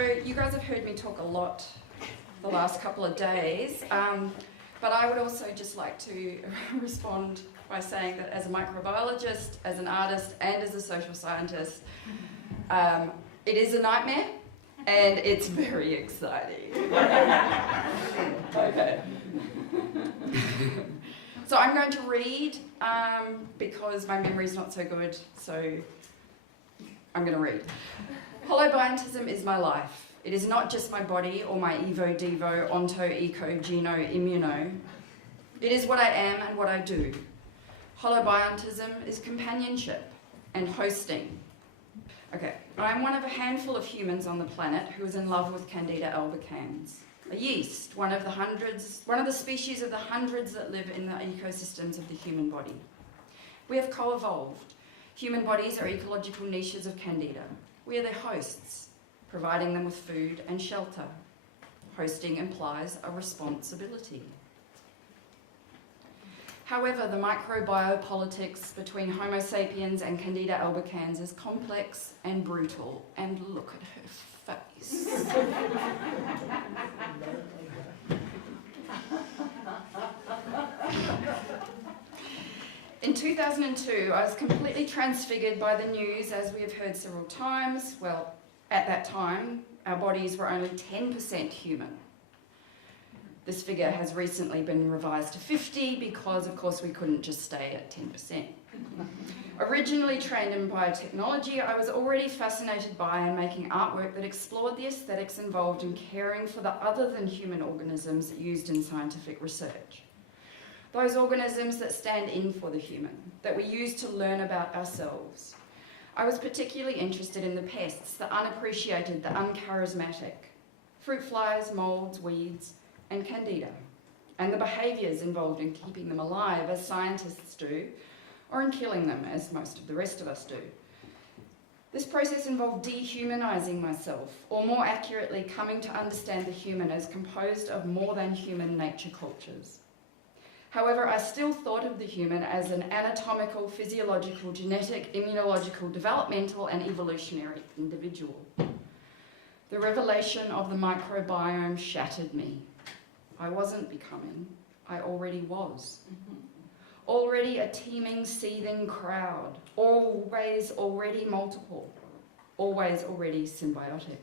you guys have heard me talk a lot the last couple of days, but I would also just like to respond by saying that as a microbiologist, as an artist, and as a social scientist, it is a nightmare, and it's very exciting. Okay. So I'm going to read, because my memory's not so good, so I'm going to read. Holobientism is my life. It is not just my body or my evo, devo, onto, eco, geno, immuno. It is what I am and what I do. Holobientism is companionship and hosting. Okay, I'm one of a handful of humans on the planet who is in love with Candida albicans, a yeast, one of the species of the hundreds that live in the ecosystems of the human body. We have co-evolved. Human bodies are ecological niches of Candida. We are their hosts, providing them with food and shelter. Hosting implies a responsibility. However, the microbiopolitics between Homo sapiens and Candida albicans is complex and brutal. And look at her face. In 2002, I was completely transfigured by the news, as we have heard several times. Well, at that time, our bodies were only 10% human. This figure has recently been revised to 50 because, of course, we couldn't just stay at 10%. Originally trained in biotechnology, I was already fascinated by and making artwork that explored the aesthetics involved in caring for the other-than-human organisms used in scientific research. Those organisms that stand in for the human, that we use to learn about ourselves. I was particularly interested in the pests, the unappreciated, the uncharismatic, fruit flies, molds, weeds, and Candida, and the behaviours involved in keeping them alive, as scientists do, or in killing them, as most of the rest of us do. This process involved dehumanising myself, or more accurately, coming to understand the human as composed of more than human nature cultures. However, I still thought of the human as an anatomical, physiological, genetic, immunological, developmental, and evolutionary individual. The revelation of the microbiome shattered me. I wasn't becoming, I already was. Already a teeming, seething crowd, always already multiple, always already symbiotic.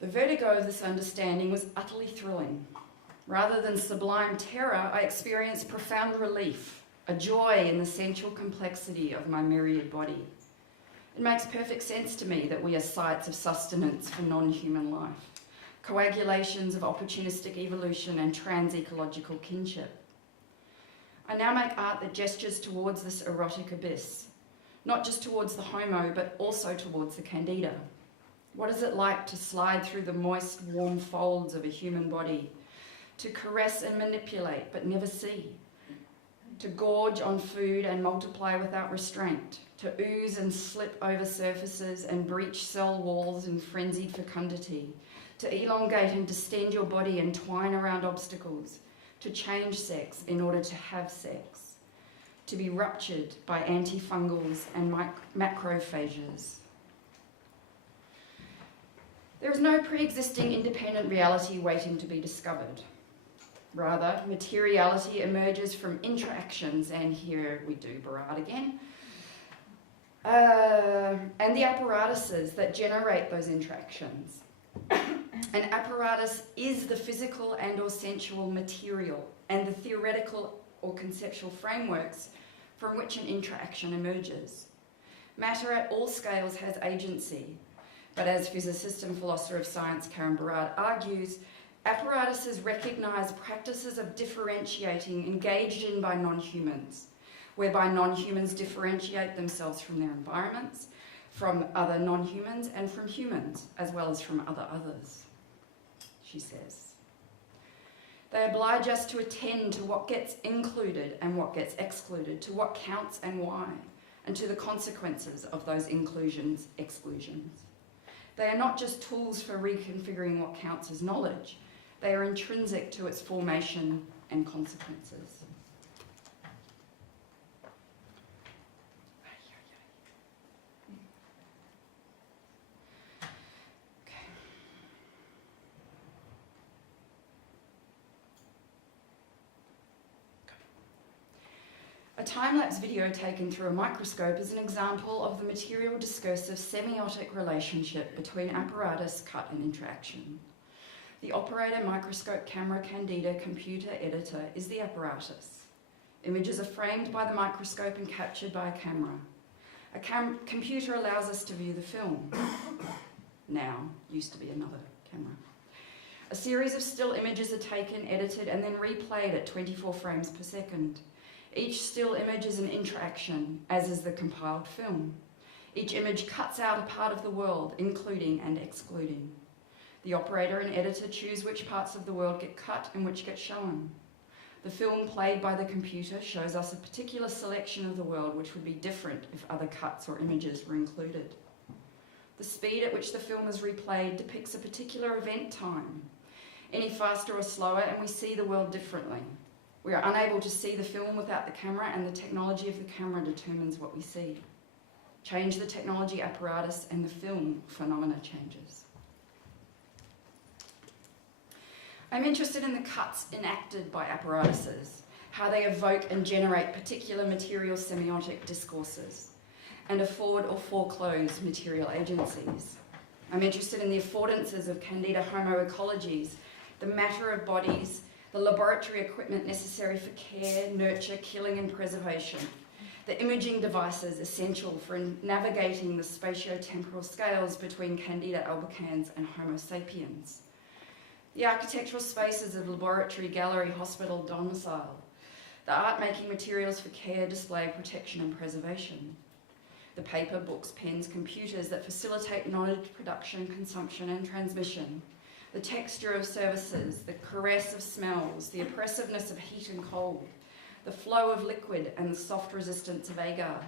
The vertigo of this understanding was utterly thrilling. Rather than sublime terror, I experienced profound relief, a joy in the central complexity of my myriad body. It makes perfect sense to me that we are sites of sustenance for non-human life, coagulations of opportunistic evolution and trans-ecological kinship. I now make art that gestures towards this erotic abyss, not just towards the Homo, but also towards the Candida. What is it like to slide through the moist, warm folds of a human body, to caress and manipulate but never see, to gorge on food and multiply without restraint, to ooze and slip over surfaces and breach cell walls in frenzied fecundity, to elongate and distend your body and twine around obstacles, to change sex in order to have sex, to be ruptured by antifungals and macrophages. There is no pre-existing independent reality waiting to be discovered. Rather, materiality emerges from interactions, and here we do Barad again, and the apparatuses that generate those interactions. An apparatus is the physical and or sensual material and the theoretical or conceptual frameworks from which an interaction emerges. Matter at all scales has agency, but as physicist and philosopher of science Karen Barad argues, apparatuses recognise practices of differentiating engaged in by non-humans, whereby non-humans differentiate themselves from their environments, from other non-humans, and from humans, as well as from other others, she says. They oblige us to attend to what gets included and what gets excluded, to what counts and why, and to the consequences of those inclusions, exclusions. They are not just tools for reconfiguring what counts as knowledge. They are intrinsic to its formation and consequences. A time-lapse video taken through a microscope is an example of the material discursive semiotic relationship between apparatus, cut, and interaction. The operator, microscope, camera, Candida, computer, editor is the apparatus. Images are framed by the microscope and captured by a camera. A computer allows us to view the film. Now, used to be another camera. A series of still images are taken, edited, and then replayed at 24 frames per second. Each still image is an interaction, as is the compiled film. Each image cuts out a part of the world, including and excluding. The operator and editor choose which parts of the world get cut and which get shown. The film played by the computer shows us a particular selection of the world which would be different if other cuts or images were included. The speed at which the film is replayed depicts a particular event time. Any faster or slower, and we see the world differently. We are unable to see the film without the camera, and the technology of the camera determines what we see. Change the technology apparatus and the film phenomena changes. I'm interested in the cuts enacted by apparatuses, how they evoke and generate particular material semiotic discourses, and afford or foreclose material agencies. I'm interested in the affordances of Candida homo-ecologies, the matter of bodies, the laboratory equipment necessary for care, nurture, killing and preservation, the imaging devices essential for navigating the spatio-temporal scales between Candida albicans and Homo sapiens, the architectural spaces of laboratory, gallery, hospital, domicile, the art-making materials for care, display, protection and preservation, the paper, books, pens, computers that facilitate knowledge production, consumption and transmission, the texture of surfaces, the caress of smells, the oppressiveness of heat and cold, the flow of liquid and the soft resistance of agar,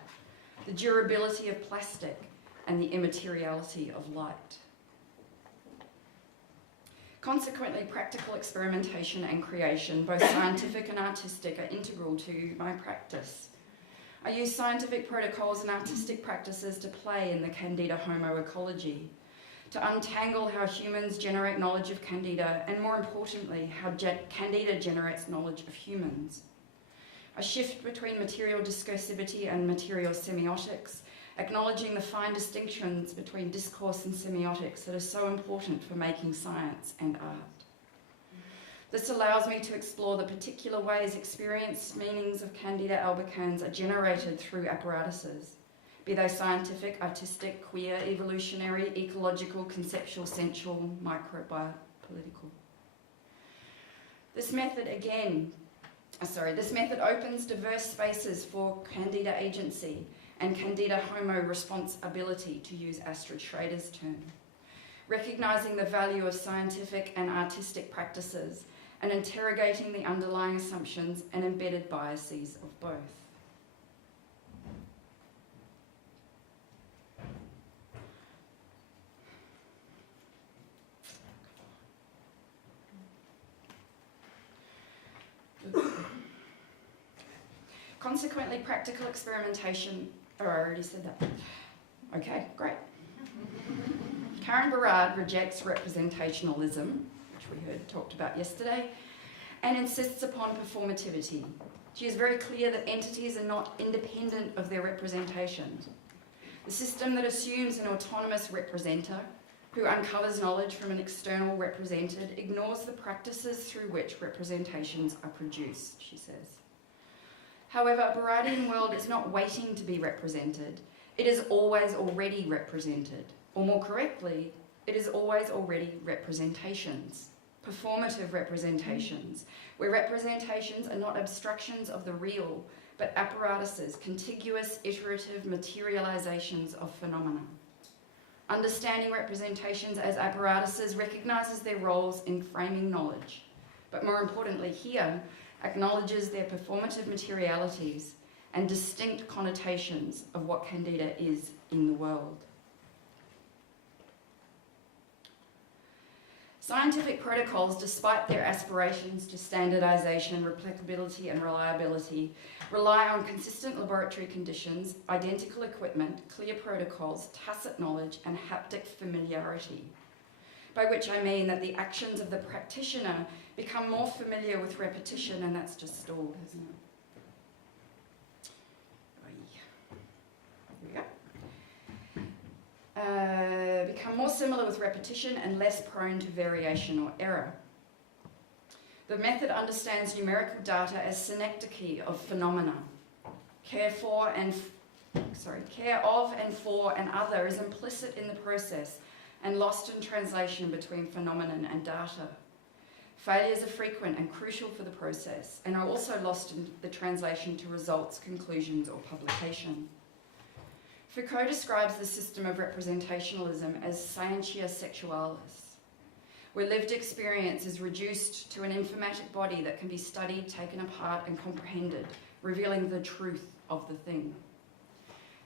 the durability of plastic and the immateriality of light. Consequently, practical experimentation and creation, both scientific and artistic, are integral to my practice. I use scientific protocols and artistic practices to play in the Candida homo-ecology, to untangle how humans generate knowledge of Candida, and more importantly, how Candida generates knowledge of humans. A shift between material discursivity and material semiotics, acknowledging the fine distinctions between discourse and semiotics that are so important for making science and art. This allows me to explore the particular ways experience meanings of Candida albicans are generated through apparatuses, be they scientific, artistic, queer, evolutionary, ecological, conceptual, sensual, microbiological. This method opens diverse spaces for Candida agency and Candida homo responsibility, to use Astrid Schrader's term, recognising the value of scientific and artistic practices and interrogating the underlying assumptions and embedded biases of both. Consequently, practical experimentation, I already said that. Okay, great. Karen Berard rejects representationalism, which we heard talked about yesterday, and insists upon performativity. She is very clear that entities are not independent of their representation. The system that assumes an autonomous representer, who uncovers knowledge from an external represented, ignores the practices through which representations are produced, she says. However, a Berardian world is not waiting to be represented. It is always already represented. Or more correctly, it is always already representations, performative representations, where representations are not abstractions of the real, but apparatuses, contiguous, iterative materializations of phenomena. Understanding representations as apparatuses recognises their roles in framing knowledge, but more importantly here, acknowledges their performative materialities and distinct connotations of what Candida is in the world. Scientific protocols, despite their aspirations to standardization, replicability, and reliability, rely on consistent laboratory conditions, identical equipment, clear protocols, tacit knowledge, and haptic familiarity. By which I mean that the actions of the practitioner become more familiar with repetition, and that's just stalled, isn't it? Become more similar with repetition and less prone to variation or error. The method understands numerical data as synecdoche of phenomena. Care of and for and other is implicit in the process and lost in translation between phenomenon and data. Failures are frequent and crucial for the process and are also lost in the translation to results, conclusions, or publication. Foucault describes the system of representationalism as scientia sexualis, where lived experience is reduced to an informatic body that can be studied, taken apart, and comprehended, revealing the truth of the thing.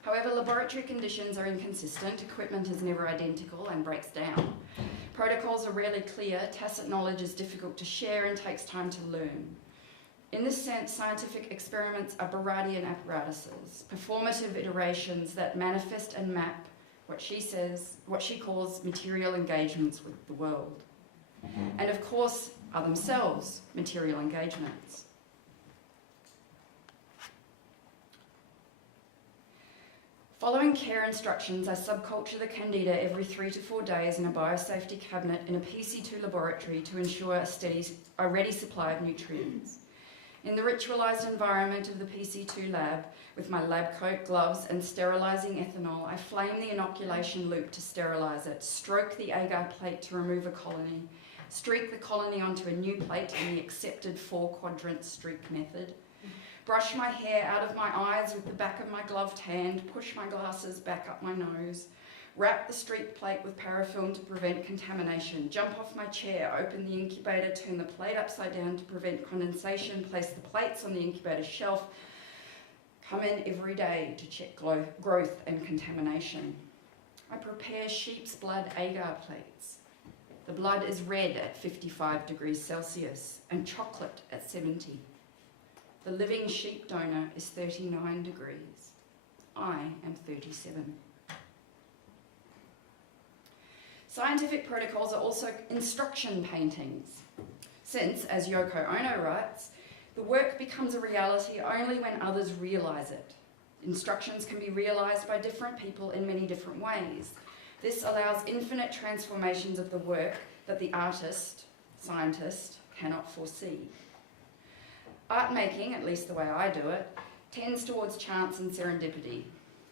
However, laboratory conditions are inconsistent, equipment is never identical and breaks down. Protocols are rarely clear, tacit knowledge is difficult to share and takes time to learn. In this sense, scientific experiments are Baradian apparatuses, performative iterations that manifest and map what she calls material engagements with the world. And of course, are themselves material engagements. Following care instructions, I subculture the Candida every 3 to 4 days in a biosafety cabinet in a PC2 laboratory to ensure a ready supply of nutrients. In the ritualized environment of the PC2 lab, with my lab coat, gloves, and sterilizing ethanol, I flame the inoculation loop to sterilize it, stroke the agar plate to remove a colony, streak the colony onto a new plate in the accepted 4-quadrant streak method, brush my hair out of my eyes with the back of my gloved hand, push my glasses back up my nose, wrap the streak plate with parafilm to prevent contamination, jump off my chair, open the incubator, turn the plate upside down to prevent condensation, place the plates on the incubator shelf, come in every day to check growth and contamination. I prepare sheep's blood agar plates. The blood is red at 55 degrees Celsius and chocolate at 70. The living sheep donor is 39 degrees. I am 37. Scientific protocols are also instruction paintings, since, as Yoko Ono writes, the work becomes a reality only when others realise it. Instructions can be realised by different people in many different ways. This allows infinite transformations of the work that the artist, scientist, cannot foresee. Art making, at least the way I do it, tends towards chance and serendipity.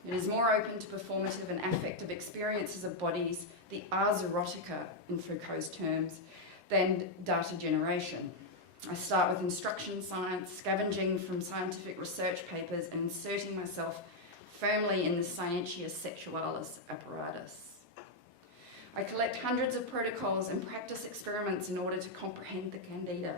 It is more open to performative and affective experiences of bodies, the ars erotica in Foucault's terms, than data generation. I start with instruction science, scavenging from scientific research papers and inserting myself firmly in the scientia sexualis apparatus. I collect hundreds of protocols and practice experiments in order to comprehend the Candida.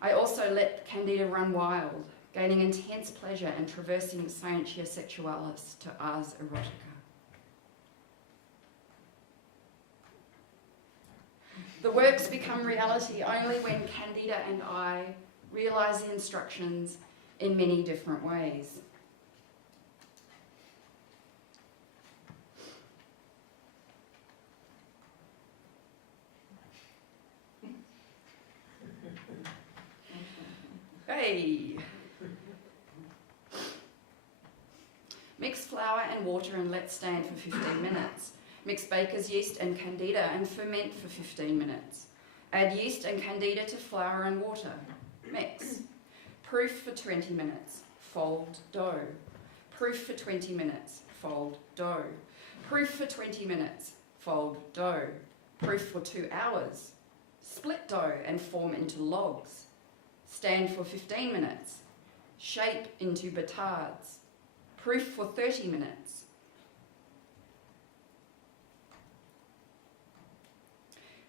I also let Candida run wild, gaining intense pleasure and traversing the scientia sexualis to ars erotica. The works become reality only when Candida and I realise the instructions in many different ways. Hey! Mix flour and water and let stand for 15 minutes. Mix baker's yeast and Candida and ferment for 15 minutes. Add yeast and Candida to flour and water. Mix. Proof for 20 minutes. Fold dough. Proof for 20 minutes. Fold dough. Proof for 20 minutes. Fold dough. Proof for 2 hours. Split dough and form into logs. Stand for 15 minutes. Shape into batards. Proof for 30 minutes.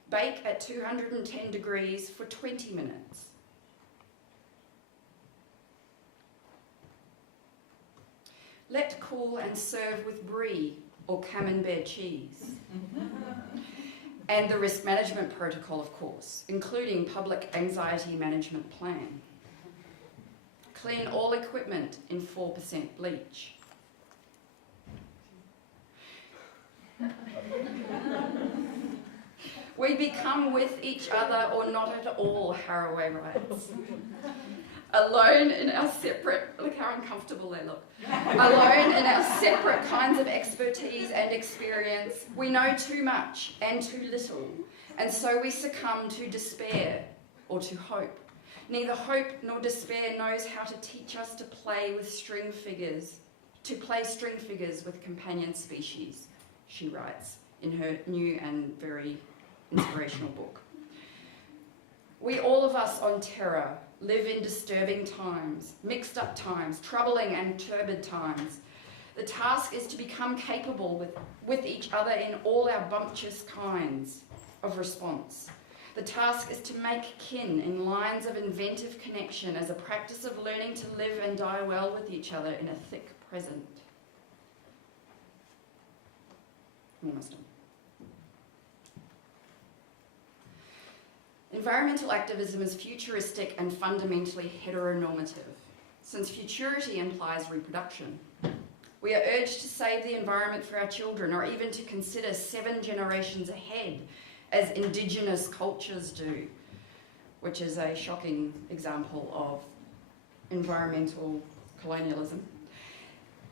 Bake at 210 degrees for 20 minutes. Let cool and serve with brie or camembert cheese. And the risk management protocol, of course, including public anxiety management plan. Clean all equipment in 4% bleach. We become with each other or not at all, Haraway writes. Alone in our separate, look how uncomfortable they look. Alone in our separate kinds of expertise and experience, we know too much and too little, and so we succumb to despair or to hope. Neither hope nor despair knows how to teach us to play string figures with companion species, she writes in her new and very inspirational book. We, all of us on Terra, live in disturbing times, mixed up times, troubling and turbid times. The task is to become capable with each other in all our bumptious kinds of response. The task is to make kin in lines of inventive connection as a practice of learning to live and die well with each other in a thick present. Almost done. Environmental activism is futuristic and fundamentally heteronormative, since futurity implies reproduction. We are urged to save the environment for our children, or even to consider 7 generations ahead, as indigenous cultures do, which is a shocking example of environmental colonialism.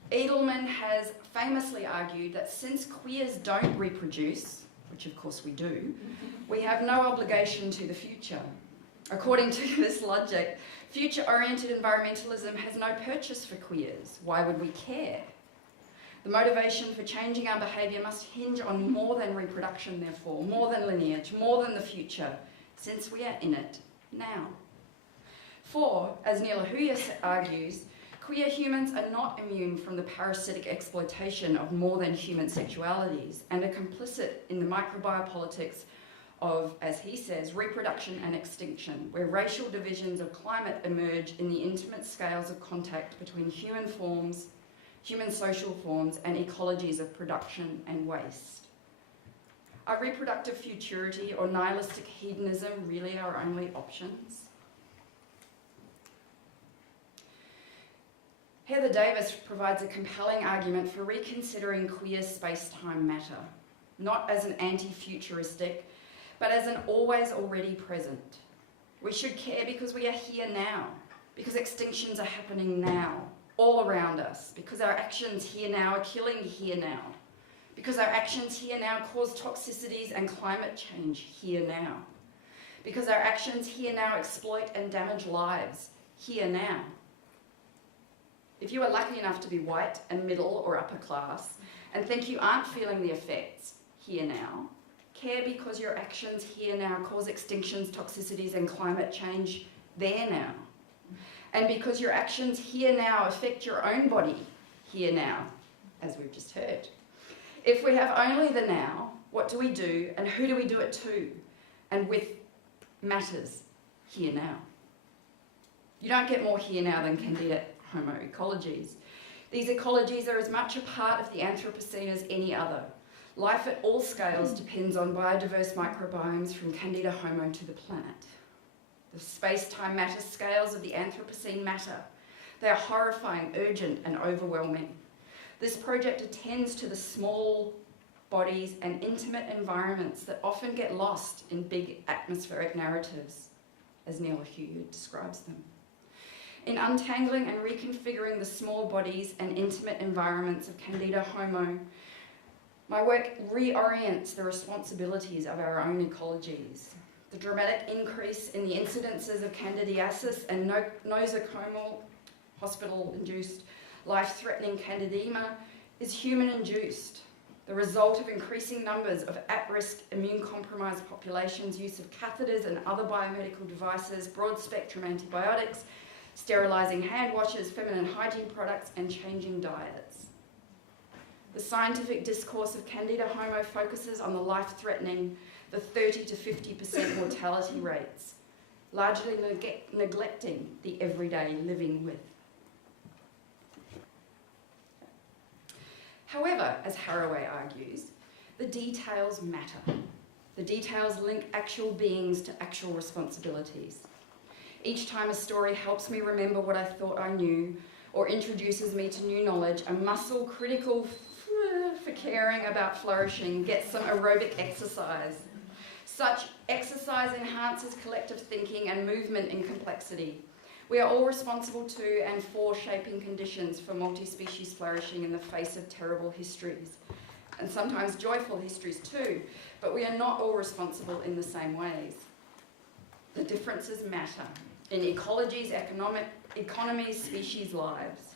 Edelman has famously argued that since queers don't reproduce, which of course we do, we have no obligation to the future. According to this logic, future-oriented environmentalism has no purchase for queers. Why would we care? The motivation for changing our behaviour must hinge on more than reproduction, therefore, more than lineage, more than the future, since we are in it now. For, as Neil Ahuya argues, queer humans are not immune from the parasitic exploitation of more than human sexualities and are complicit in the microbiopolitics of, as he says, reproduction and extinction, where racial divisions of climate emerge in the intimate scales of contact between human forms, human social forms, and ecologies of production and waste. Are reproductive futurity or nihilistic hedonism really our only options? Heather Davis provides a compelling argument for reconsidering queer space-time matter, not as an anti-futuristic, but as an always already present. We should care because we are here now, because extinctions are happening now, all around us, because our actions here now are killing here now, because our actions here now cause toxicities and climate change here now, because our actions here now exploit and damage lives here now. If you are lucky enough to be white and middle or upper class and think you aren't feeling the effects here now, care because your actions here now cause extinctions, toxicities and climate change there now. And because your actions here now affect your own body here now, as we've just heard. If we have only the now, what do we do and who do we do it to and with matters here now? You don't get more here now than Candida Homo ecologies. These ecologies are as much a part of the Anthropocene as any other. Life at all scales depends on biodiverse microbiomes from Candida Homo to the planet. The space-time matter scales of the Anthropocene matter. They are horrifying, urgent, and overwhelming. This project attends to the small bodies and intimate environments that often get lost in big atmospheric narratives, as Neil Ahuya describes them. In untangling and reconfiguring the small bodies and intimate environments of Candida Homo, my work reorients the responsibilities of our own ecologies. The dramatic increase in the incidences of candidiasis and nosocomial hospital-induced life-threatening candidemia is human-induced, the result of increasing numbers of at-risk immune-compromised populations' use of catheters and other biomedical devices, broad-spectrum antibiotics, sterilising hand washes, feminine hygiene products, and changing diets. The scientific discourse of Candida Homo focuses on the life-threatening, the 30 to 50% mortality rates, largely neglecting the everyday living with. However, as Haraway argues, the details matter. The details link actual beings to actual responsibilities. Each time a story helps me remember what I thought I knew or introduces me to new knowledge, a muscle critical for caring about flourishing gets some aerobic exercise. Such exercise enhances collective thinking and movement in complexity. We are all responsible to and for shaping conditions for multi-species flourishing in the face of terrible histories, and sometimes joyful histories too, but we are not all responsible in the same ways. The differences matter in ecologies, economies, species' lives.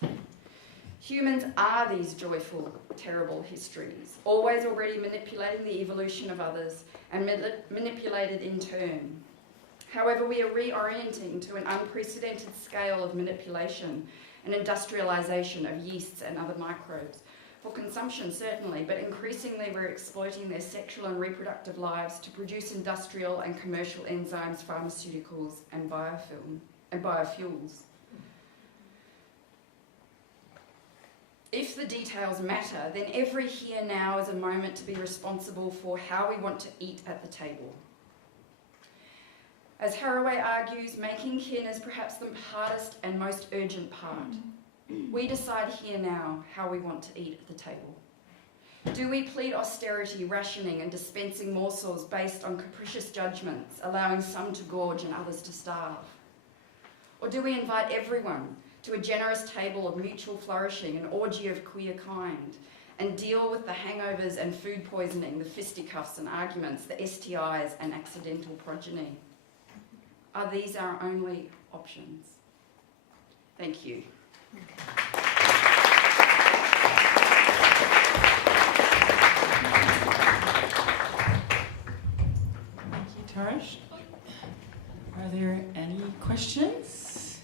Humans are these joyful, terrible histories, always already manipulating the evolution of others and manipulated in turn. However, we are reorienting to an unprecedented scale of manipulation and industrialization of yeasts and other microbes, for consumption certainly, but increasingly we're exploiting their sexual and reproductive lives to produce industrial and commercial enzymes, pharmaceuticals, and biofuels. If the details matter, then every here now is a moment to be responsible for how we want to eat at the table. As Haraway argues, making kin is perhaps the hardest and most urgent part. We decide here now how we want to eat at the table. Do we plead austerity, rationing and dispensing morsels based on capricious judgments, allowing some to gorge and others to starve? Or do we invite everyone to a generous table of mutual flourishing, an orgy of queer kind, and deal with the hangovers and food poisoning, the fisticuffs and arguments, the STIs and accidental progeny? Are these our only options? Thank you. Thank you, Tarsh. Are there any questions?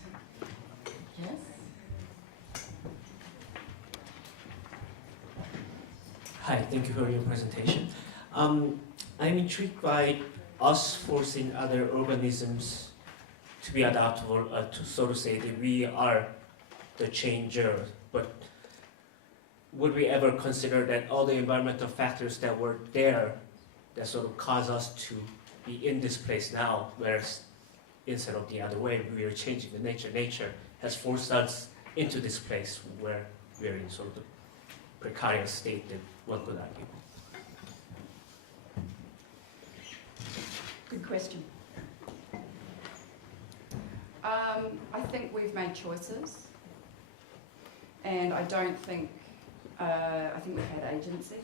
Yes? Hi, thank you for your presentation. I'm intrigued by us forcing other organisms to be adaptable, to so to say that we are the changer, but would we ever consider that all the environmental factors that were there that sort of caused us to be in this place now, whereas instead of the other way, we are changing the nature. Nature has forced us into this place where we are in sort of the precarious state that one could argue. Good question. I think we've made choices, and I don't think, I think we've had agency.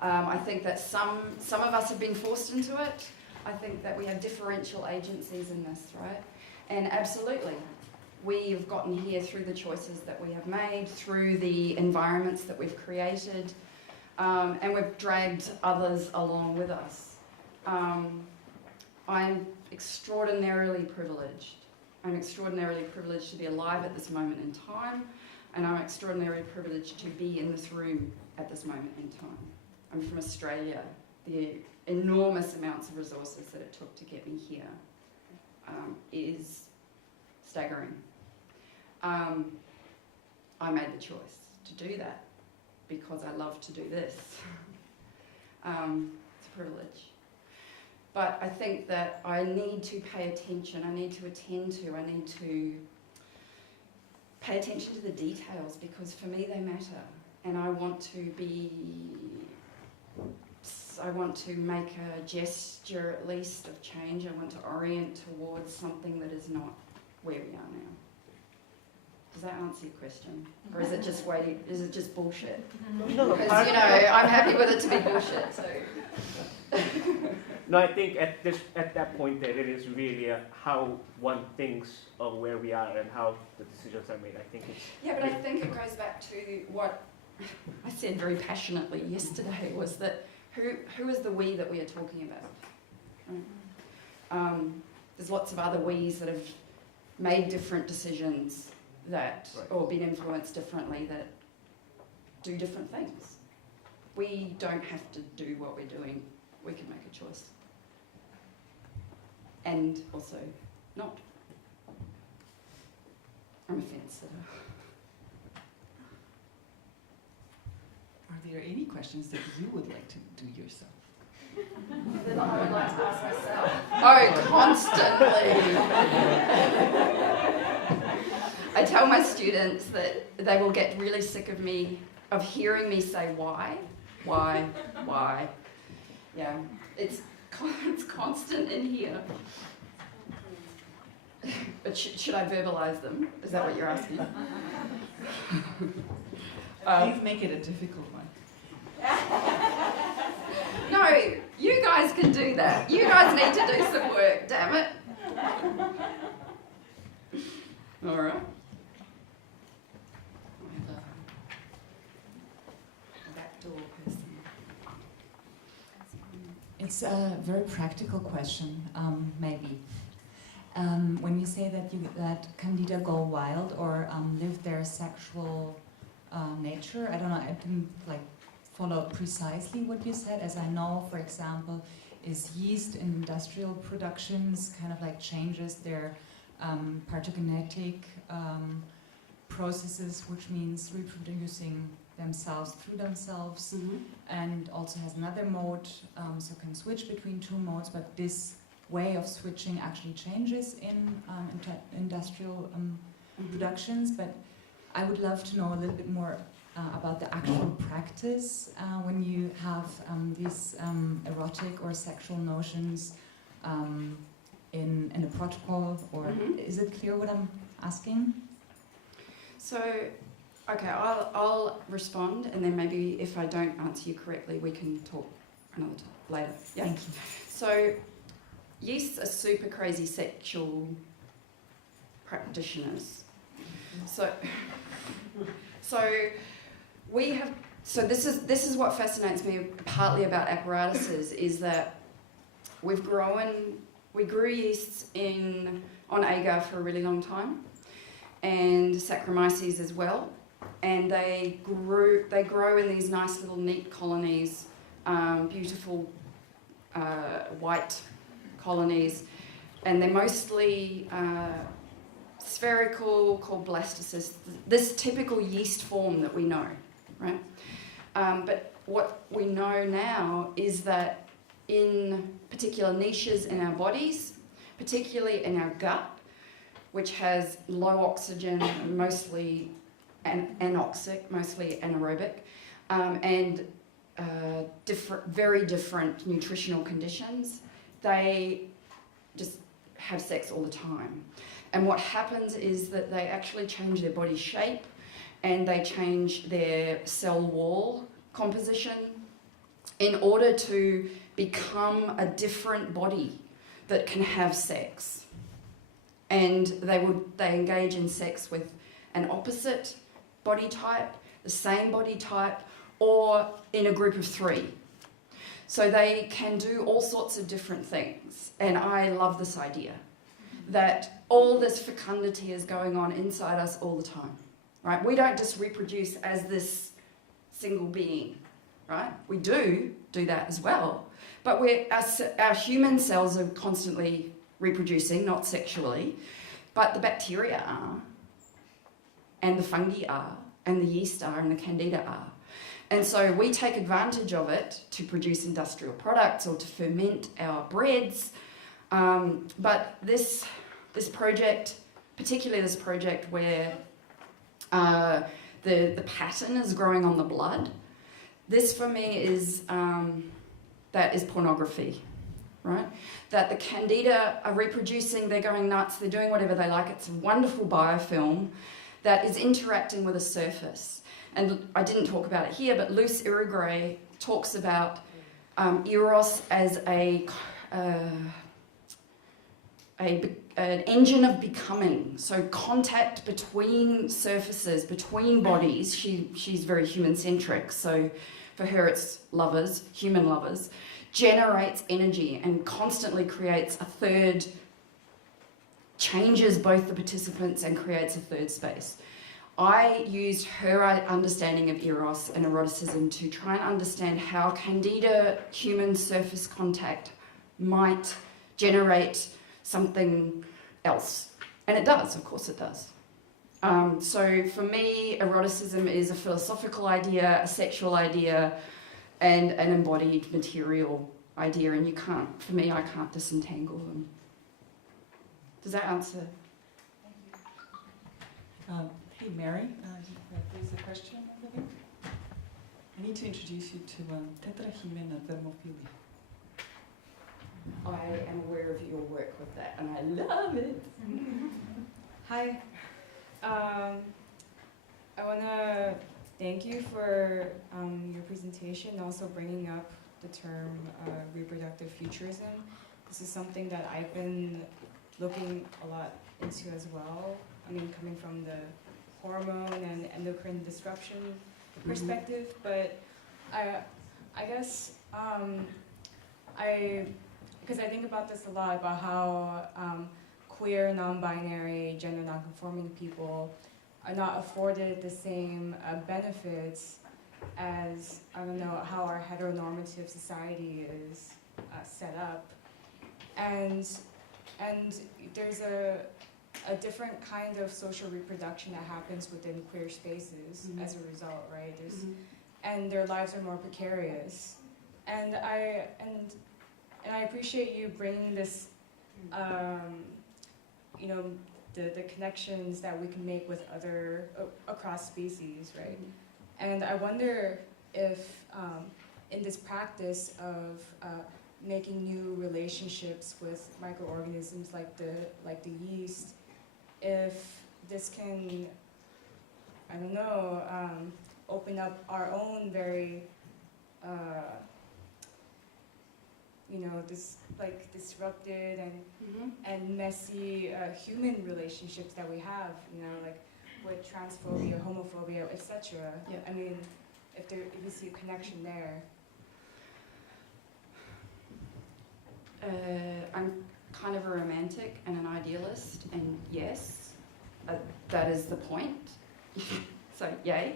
I think that some of us have been forced into it. I think that we have differential agencies in this, right? And absolutely, we've gotten here through the choices that we have made, through the environments that we've created, and we've dragged others along with us. I'm extraordinarily privileged. I'm extraordinarily privileged to be alive at this moment in time, and I'm extraordinarily privileged to be in this room at this moment in time. I'm from Australia. The enormous amounts of resources that it took to get me here is staggering. I made the choice to do that because I love to do this. It's a privilege. But I think that I need to pay attention, I need to attend to, I need to pay attention to the details because for me they matter. And I want to make a gesture at least of change. I want to orient towards something that is not where we are now. Does that answer your question? Or is it just is it just bullshit? No, Because, I'm happy with it to be bullshit, so. No, I think at that point that it is really how one thinks of where we are and how the decisions are made. I think it's... Yeah, but I think it goes back to what I said very passionately yesterday, was that who is the we that we are talking about? Right? There's lots of other we's that have made different decisions that, Right. or been influenced differently, that do different things. We don't have to do what we're doing. We can make a choice. And also not. I'm a fence sitter. Are there any questions that you would like to do yourself? Then I would like to ask myself. Oh, constantly. I tell my students that they will get really sick of me, of hearing me say why. Yeah, it's constant in here. But should I verbalize them? Is that what you're asking? Please make it a difficult one. No, you guys can do that. You guys need to do some work, damn it. All right. Backdoor person. It's a very practical question, maybe. When you say that Candida go wild or live their sexual nature, I don't know, I didn't follow precisely what you said. As I know, for example, is yeast in industrial productions kind of changes their pathogenetic processes, which means reproducing themselves through themselves, and also has another mode, so can switch between two modes, but this way of switching actually changes in industrial productions. But I would love to know a little bit more about the actual practice when you have these erotic or sexual notions in a protocol, or is it clear what I'm asking? So, okay, I'll respond, and then maybe if I don't answer you correctly, we can talk another time later. Yeah. Thank you. So, yeasts are super crazy sexual practitioners. So we have. So this is what fascinates me partly about apparatuses, is that we grew yeasts on agar for a really long time, and Saccharomyces as well, and they grow in these nice little neat colonies, beautiful white colonies, and they're mostly spherical, called blastocysts, this typical yeast form that we know, right? But what we know now is that in particular niches in our bodies, particularly in our gut, which has low oxygen, mostly anoxic, mostly anaerobic, and very different nutritional conditions, they just have sex all the time. And what happens is that they actually change their body shape, and they change their cell wall composition in order to become a different body that can have sex. And they engage in sex with an opposite body type, the same body type, or in a group of three. So they can do all sorts of different things. And I love this idea that all this fecundity is going on inside us all the time, right? We don't just reproduce as this single being, right? We do that as well. But our human cells are constantly reproducing, not sexually, but the bacteria are, and the fungi are, and the yeast are, and the Candida are. And so we take advantage of it to produce industrial products or to ferment our breads. But this project, particularly this project where the pattern is growing on the blood, this for me is that is pornography, right? That the Candida are reproducing, they're going nuts, they're doing whatever they like. It's a wonderful biofilm that is interacting with a surface. And I didn't talk about it here, but Luce Irigaray talks about eros as an engine of becoming. So contact between surfaces, between bodies. She's very human-centric, so for her it's lovers, human lovers, generates energy and constantly creates a third, changes both the participants and creates a third space. I used her understanding of eros and eroticism to try and understand how Candida human surface contact might generate something else. And it does, of course it does. So for me, eroticism is a philosophical idea, a sexual idea, and an embodied material idea, and you can't, for me, I can't disentangle them. Does that answer? Hey Mary, there's a question over there. I need to introduce you to tetrahymen thermophilia. I am aware of your work with that, and I love it. Hi. I want to thank you for your presentation, and also bringing up the term reproductive futurism. This is something that I've been looking a lot into as well. I mean, coming from the hormone and endocrine disruption perspective, but I guess because I think about this a lot, about how queer, non-binary, gender non-conforming people are not afforded the same benefits as, I don't know, how our heteronormative society is set up. And there's a different kind of social reproduction that happens within queer spaces as a result, right? There's, and their lives are more precarious. And I appreciate you bringing this, you know, the connections that we can make with other, across species, right? And I wonder if in this practice of making new relationships with microorganisms like the yeast, if this can, I don't know, open up our own very, you know, this like disrupted and messy human relationships that we have, you know, like with transphobia, homophobia, etc. Yeah. I mean, if you see a connection there. I'm kind of a romantic and an idealist, and yes, that is the point. So yay.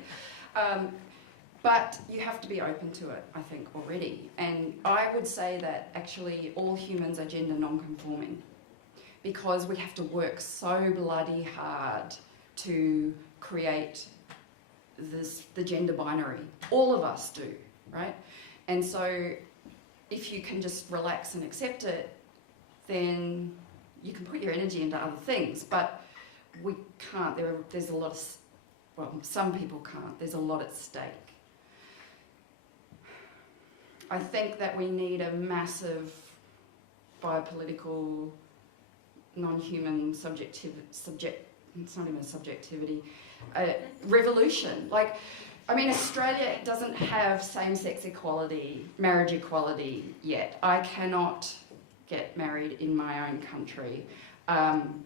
But you have to be open to it, I think, already. And I would say that actually all humans are gender non-conforming, because we have to work so bloody hard to create the gender binary. All of us do, right? And so if you can just relax and accept it, then you can put your energy into other things. But we can't. There's a lot of, well, some people can't. There's a lot at stake. I think that we need a massive biopolitical, non-human it's not even a subjectivity, revolution. Like, I mean, Australia doesn't have same-sex equality, marriage equality yet. I cannot get married in my own country. And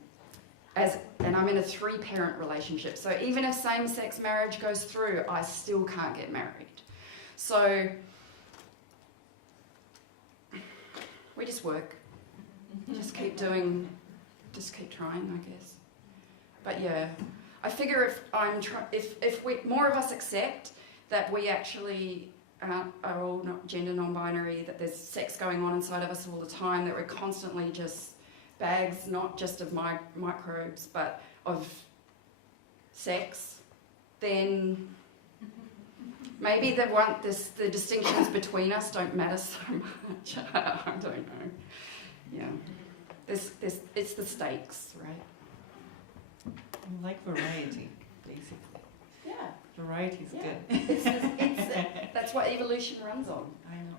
I'm in a 3-parent relationship. So even if same-sex marriage goes through, I still can't get married. So we just work. Just keep trying, I guess. But yeah, I figure if more of us accept that we actually are all not gender non-binary, that there's sex going on inside of us all the time, that we're constantly just bags, not just of microbes, but of sex, then maybe the distinctions between us don't matter so much. I don't know. Yeah, it's the stakes, right? I like variety, basically. Yeah, Variety is good. That's what evolution runs on. I know.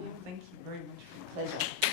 Yeah. Thank you very much for that. Pleasure.